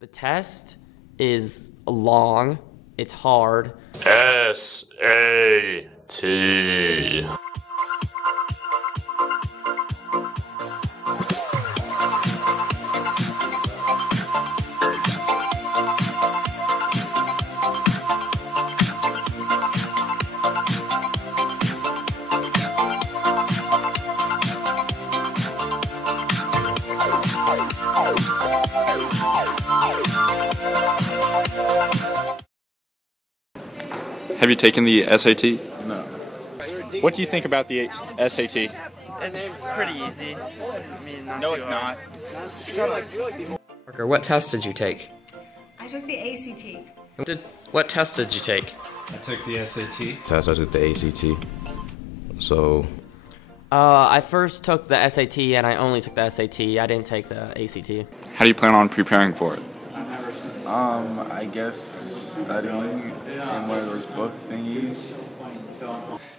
The test is long, it's hard. SAT. Have you taken the SAT? No. What do you think about the SAT? It's pretty easy. I mean, not No, too it's hard. not. Parker, what test did you take? I took the ACT. What test did you take? I took the SAT. I took the ACT. So I first took the SAT and I only took the SAT. I didn't take the ACT. How do you plan on preparing for it? I guess studying in one of those book thingies.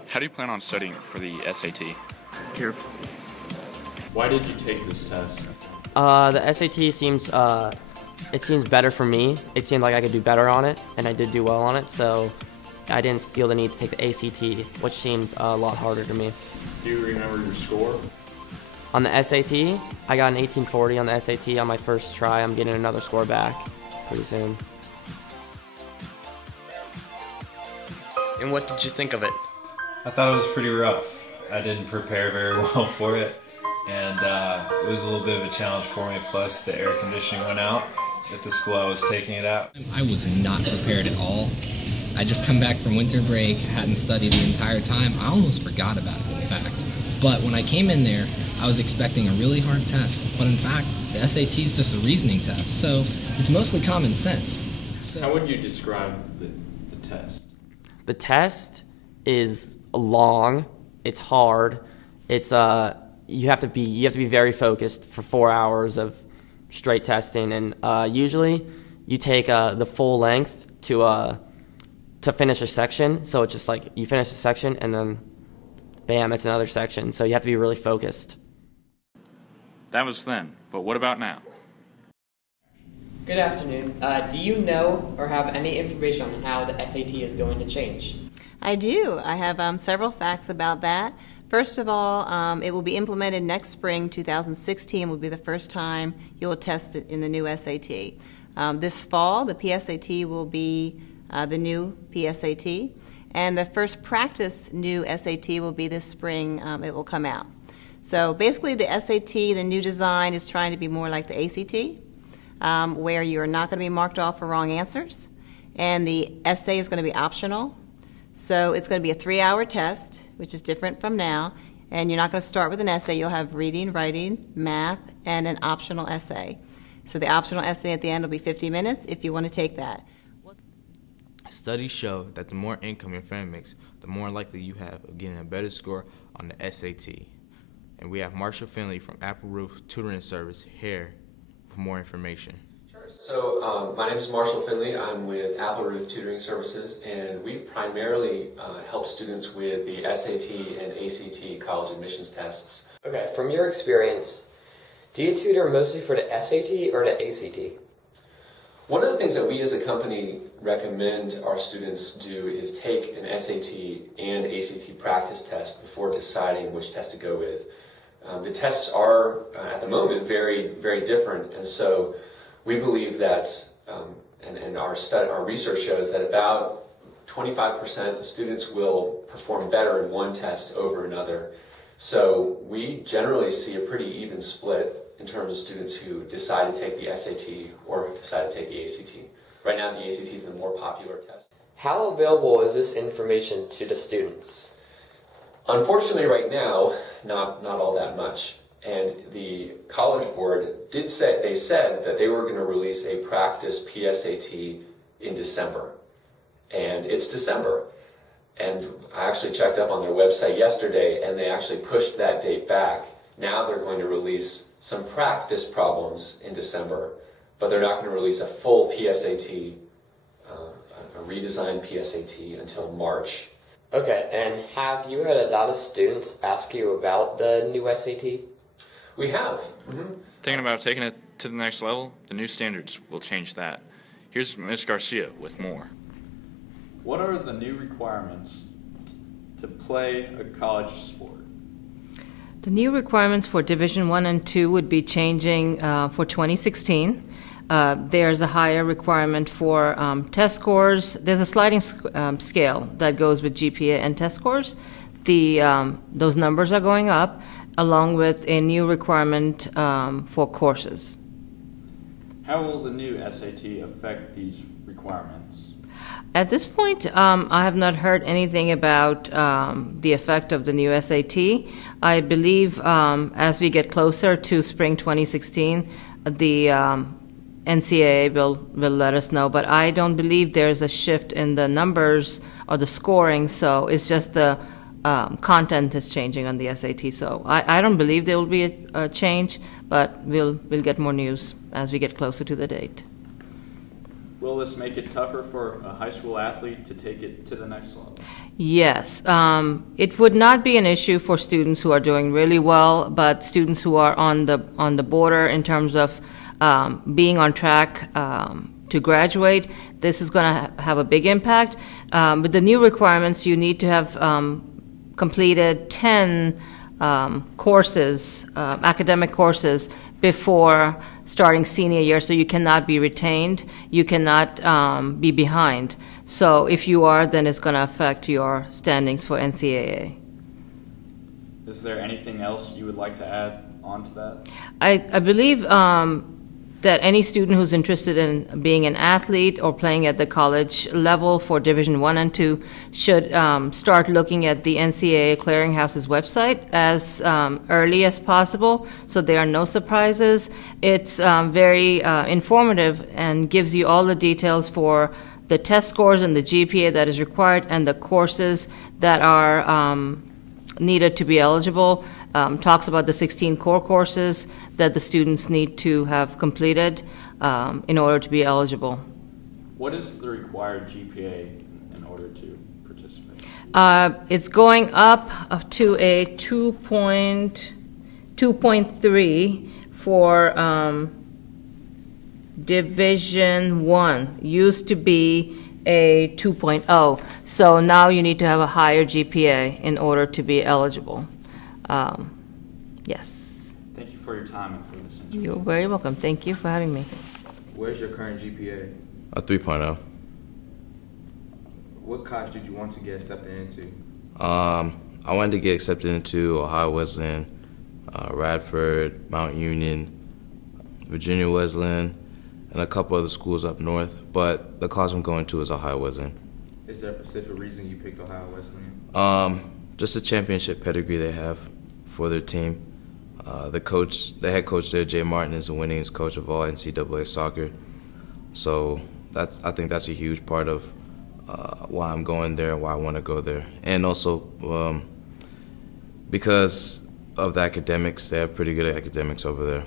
How do you plan on studying for the SAT? Careful. Why did you take this test? The SAT seems, it seems better for me. It seemed like I could do better on it, and I did do well on it, so I didn't feel the need to take the ACT, which seemed a lot harder to me. Do you remember your score? On the SAT, I got an 1840 on the SAT on my first try. I'm getting another score back pretty soon. And what did you think of it? I thought it was pretty rough. I didn't prepare very well for it, and it was a little bit of a challenge for me. Plus, the air conditioning went out at the school I was taking it at. I was not prepared at all. I just come back from winter break, hadn't studied the entire time. I almost forgot about it, in fact. But when I came in there, I was expecting a really hard test. But in fact, the SAT is just a reasoning test, so it's mostly common sense. How would you describe the test? The test is long, it's hard, it's you have to be very focused for 4 hours of straight testing, and usually you take the full length to finish a section. So it's just like you finish a section and then bam, it's another section. So you have to be really focused. That was then, but what about now? Good afternoon. Do you know or have any information on how the SAT is going to change? I do. I have several facts about that. First of all, it will be implemented next spring. 2016 will be the first time you will test it in the new SAT. This fall, the PSAT will be the new PSAT, and the first practice new SAT will be this spring. It will come out. So basically the SAT, the new design, is trying to be more like the ACT, where you are not going to be marked off for wrong answers, and the essay is going to be optional. So it's going to be a 3-hour test, which is different from now, and you're not going to start with an essay. You'll have reading, writing, math, and an optional essay. So the optional essay at the end will be 50 minutes if you want to take that. studies show that the more income your family makes, the more likely you have of getting a better score on the SAT. And we have Marshall Finley from Apple Roof Tutoring Service here for more information. So my name is Marshall Finley. I'm with Apple Roof Tutoring Services, and we primarily help students with the SAT and ACT college admissions tests. Okay, from your experience, do you tutor mostly for the SAT or the ACT? One of the things that we as a company recommend our students do is take an SAT and ACT practice test before deciding which test to go with. The tests are, at the moment, very, very different, and so we believe that, and our research shows that about 25% of students will perform better in one test over another. So we generally see a pretty even split in terms of students who decide to take the SAT or decide to take the ACT. Right now the ACT is the more popular test. How available is this information to the students? Unfortunately right now, not all that much. And the College Board they said that they were going to release a practice PSAT in December. And it's December. And I actually checked up on their website yesterday, and they actually pushed that date back. Now they're going to release some practice problems in December, but they're not going to release a full PSAT, a redesigned PSAT, until March. Okay, and have you had a lot of students ask you about the new SAT? We have. Thinking about taking it to the next level, the new standards will change that. Here's Ms. Garcia with more. What are the new requirements to play a college sport? The new requirements for Division 1 and 2 would be changing for 2016. There's a higher requirement for test scores. There's a sliding scale that goes with GPA and test scores. Those numbers are going up, along with a new requirement for courses. How will the new SAT affect these requirements? At this point, I have not heard anything about the effect of the new SAT. I believe as we get closer to spring 2016, the NCAA will let us know, but I don't believe there's a shift in the numbers or the scoring, so it's just the content is changing on the SAT. So I don't believe there will be a change, but we'll get more news as we get closer to the date. Will this make it tougher for a high school athlete to take it to the next level? Yes. It would not be an issue for students who are doing really well, but students who are on the border in terms of being on track to graduate, this is going to have a big impact. With the new requirements, you need to have completed 10 courses, academic courses, before starting senior year, so you cannot be retained, you cannot be behind. So if you are, then it's going to affect your standings for NCAA. Is there anything else you would like to add on to that? I believe that any student who's interested in being an athlete or playing at the college level for Division 1 and 2 should start looking at the NCAA Clearinghouse's website as early as possible, so there are no surprises. It's very informative and gives you all the details for the test scores and the GPA that is required and the courses that are needed to be eligible. Talks about the 16 core courses that the students need to have completed in order to be eligible. What is the required GPA in order to participate? It's going up to a 2.3 for Division 1. Used to be a 2.0. So now you need to have a higher GPA in order to be eligible. Yes. Thank you for your time and for this interview. You're very welcome. Thank you for having me. Where's your current GPA? A 3.0. What college did you want to get accepted into? I wanted to get accepted into Ohio Wesleyan, Radford, Mount Union, Virginia Wesleyan, and a couple other schools up north, but the college I'm going to is Ohio Wesleyan. Is there a specific reason you picked Ohio Wesleyan? Just the championship pedigree they have for their team. The head coach there, Jay Martin, is the winningest coach of all NCAA soccer. So I think that's a huge part of why I'm going there, why I want to go there. And also because of the academics, they have pretty good academics over there.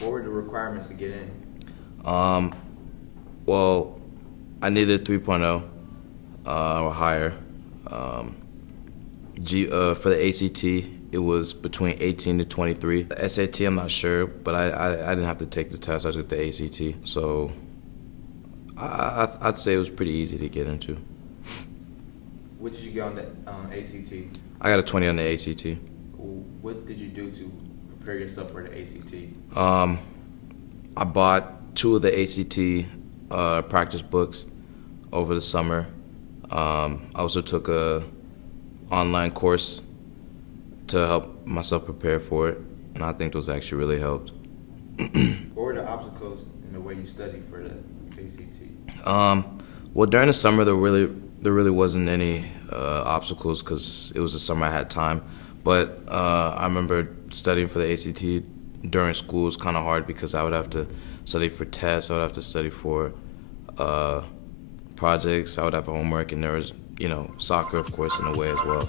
What were the requirements to get in? Well, I needed 3.0 or higher. For the ACT, it was between 18 to 23. The SAT, I'm not sure, but I didn't have to take the test. I took the ACT, so I'd say it was pretty easy to get into. What did you get on the ACT? I got a 20 on the ACT. What did you do to prepare yourself for the ACT? I bought 2 of the ACT practice books over the summer. I also took a online course to help myself prepare for it, and I think those actually really helped. What were the obstacles in the way you studied for the ACT? Well, during the summer there really wasn't any obstacles because it was the summer I had time. But I remember studying for the ACT during school was kind of hard because I would have to study for tests, I would have to study for projects, I would have homework, and there was, soccer, of course, in a way as well.